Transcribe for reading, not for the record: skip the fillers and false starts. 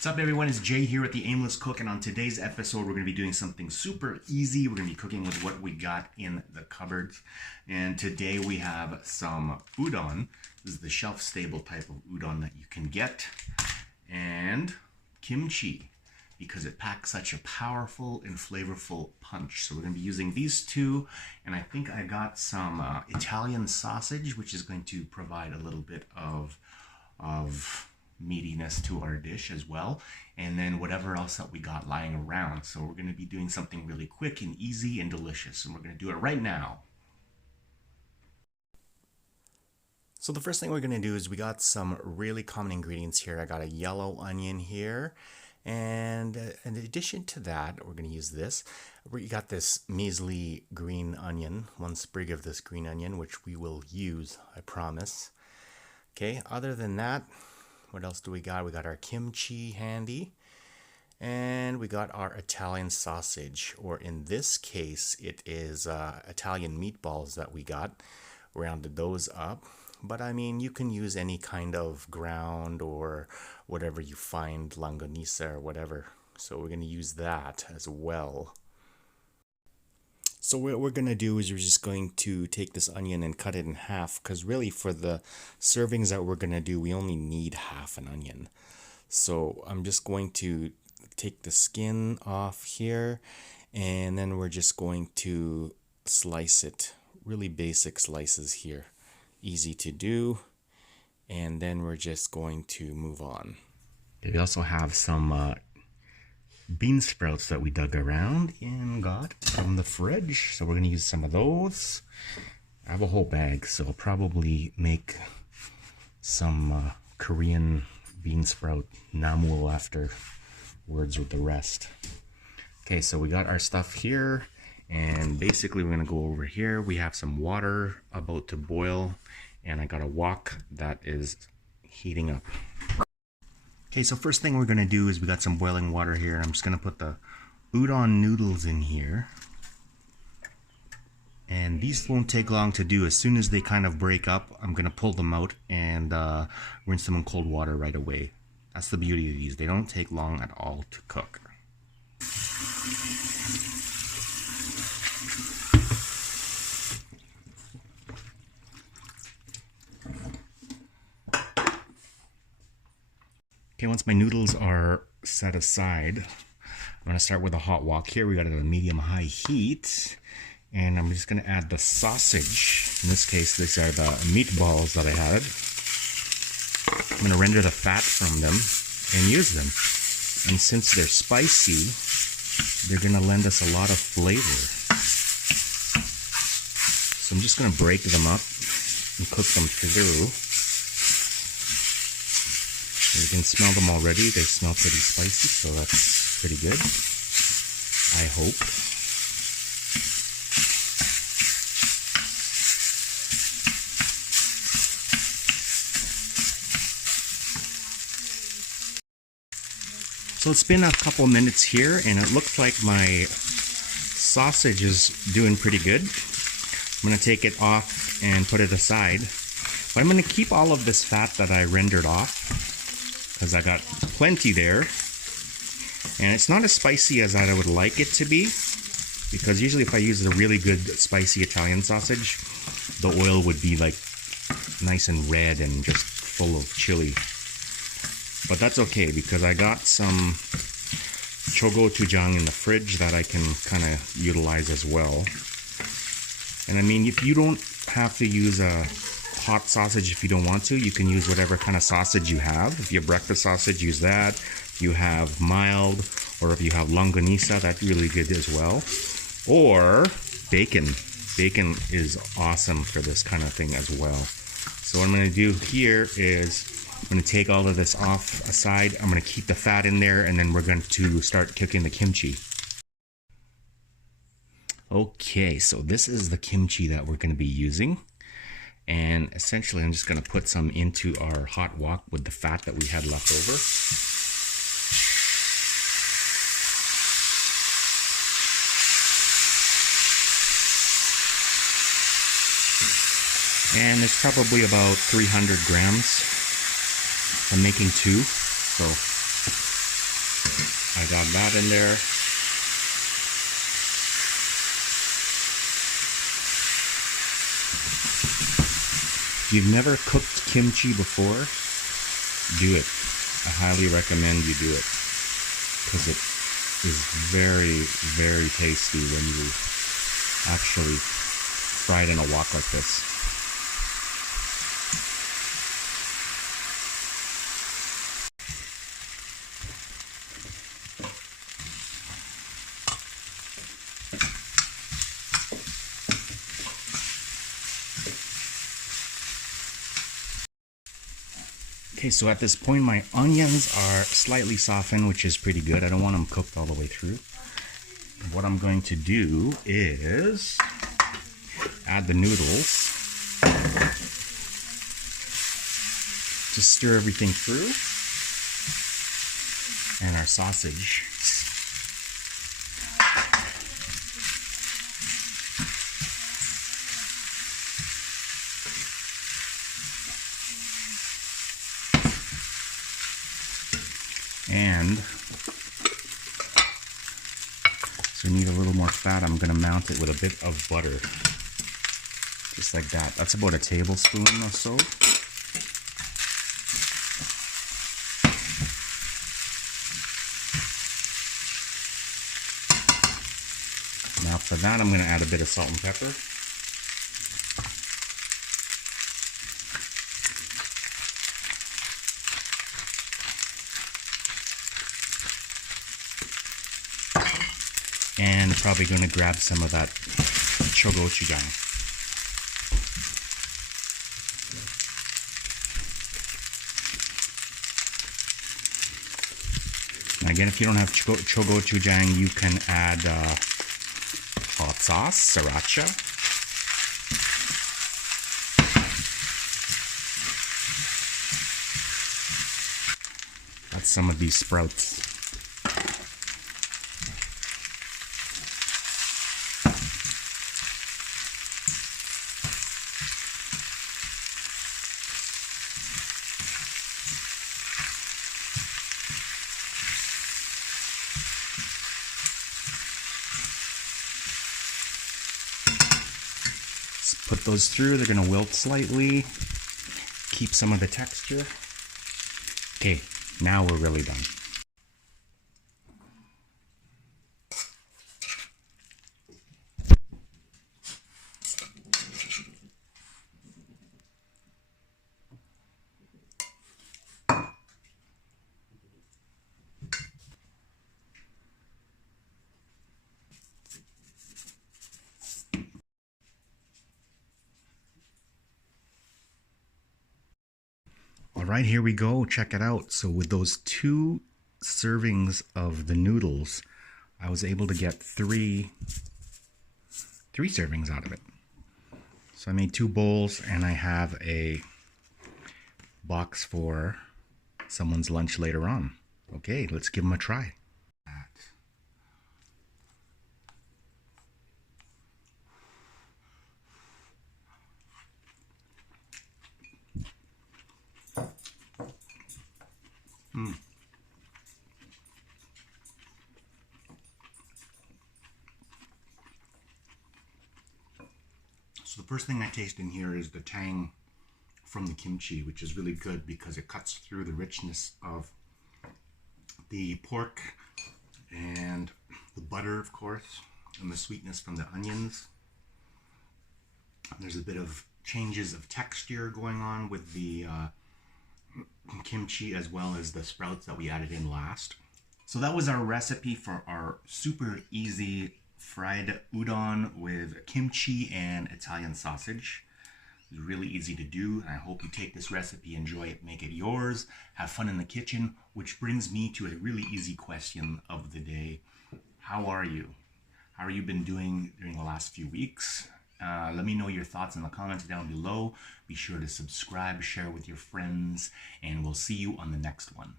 What's up, everyone? It's Jay here at the Aimless Cook, and on today's episode we're going to be doing something super easy. We're going to be cooking with what we got in the cupboards, and today we have some udon. This is the shelf-stable type of udon that you can get, and kimchi, because it packs such a powerful and flavorful punch. So we're going to be using these two, and I think I got some Italian sausage, which is going to provide a little bit of meatiness to our dish as well, and then whatever else that we got lying around. So we're going to be doing something really quick and easy and delicious, and we're going to do it right now. So the first thing we're going to do is we got some really common ingredients here. I got a yellow onion here, and in addition to that, we're going to use this. We got this measly green onion, one sprig of this green onion, which we will use, I promise. Okay, other than that, what else do we got? We got our kimchi handy, and we got our Italian sausage, or in this case, it is Italian meatballs that we got. Rounded those up, but I mean, you can use any kind of ground or whatever you find, longanisa or whatever. So we're going to use that as well. So what we're going to do is we're just going to take this onion and cut it in half, because really for the servings that we're going to do, we only need half an onion. So I'm just going to take the skin off here, and then we're just going to slice it. Really basic slices here. Easy to do. And then we're just going to move on. We also have some bean sprouts that we dug around and got from the fridge, so we're going to use some of those. I have a whole bag, so I'll probably make some Korean bean sprout namu afterwards with the rest. Okay, so we got our stuff here, and basically we're going to go over here. We have some water about to boil, and I got a wok that is heating up. Okay, so first thing we're going to do is we got some boiling water here. I'm just going to put the udon noodles in here. And these won't take long to do. As soon as they kind of break up, I'm going to pull them out and rinse them in cold water right away. That's the beauty of these. They don't take long at all to cook. Okay, once my noodles are set aside, I'm going to start with a hot wok here. We got it at a medium-high heat, and I'm just going to add the sausage. In this case, these are the meatballs that I had. I'm going to render the fat from them and use them. And since they're spicy, they're going to lend us a lot of flavor. So I'm just going to break them up and cook them through. You can smell them already. They smell pretty spicy, so that's pretty good, I hope. So it's been a couple minutes here, and it looks like my sausage is doing pretty good. I'm going to take it off and put it aside. But I'm going to keep all of this fat that I rendered off, because I got plenty there, and it's not as spicy as I would like it to be, because usually if I use a really good spicy Italian sausage, the oil would be like nice and red and just full of chili. But that's okay, because I got some chogochujang in the fridge that I can kind of utilize as well. And I mean, if you don't have to use a hot sausage, if you don't want to, you can use whatever kind of sausage you have. If you have breakfast sausage, use that. If you have mild, or if you have longanisa, that's really good as well. Or bacon. Bacon is awesome for this kind of thing as well. So what I'm going to do here is I'm going to take all of this off aside. I'm going to keep the fat in there, and then we're going to start cooking the kimchi. Okay, so this is the kimchi that we're going to be using. And essentially, I'm just going to put some into our hot wok with the fat that we had left over. And it's probably about 300 grams. I'm making two, so I got that in there. If you've never cooked kimchi before, do it. I highly recommend you do it because it is very, very tasty when you actually fry it in a wok like this. Okay, so at this point my onions are slightly softened, which is pretty good. I don't want them cooked all the way through. What I'm going to do is add the noodles. Just stir everything through. And our sausage. And so we need a little more fat. I'm going to mount it with a bit of butter. Just like that. That's about a tablespoon or so. Now for that, I'm going to add a bit of salt and pepper. And probably going to grab some of that gochujang. Now again, if you don't have gochujang, you can add hot sauce, sriracha. That's some of these sprouts. Put those through, they're going to wilt slightly, keep some of the texture. Okay, now we're really done. All right, here we go. Check it out. So with those 2 servings of the noodles, I was able to get three servings out of it. So I made 2 bowls, and I have a box for someone's lunch later on. Okay, let's give them a try. So the first thing I taste in here is the tang from the kimchi, which is really good because it cuts through the richness of the pork and the butter, of course, and the sweetness from the onions. There's a bit of changes of texture going on with the kimchi, as well as the sprouts that we added in last. So that was our recipe for our super easy fried udon with kimchi and Italian sausage. It's really easy to do. I hope you take this recipe, enjoy it, make it yours, have fun in the kitchen, which brings me to a really easy question of the day. How are you? How have you been doing during the last few weeks? Let me know your thoughts in the comments down below. Be sure to subscribe, share with your friends, and we'll see you on the next one.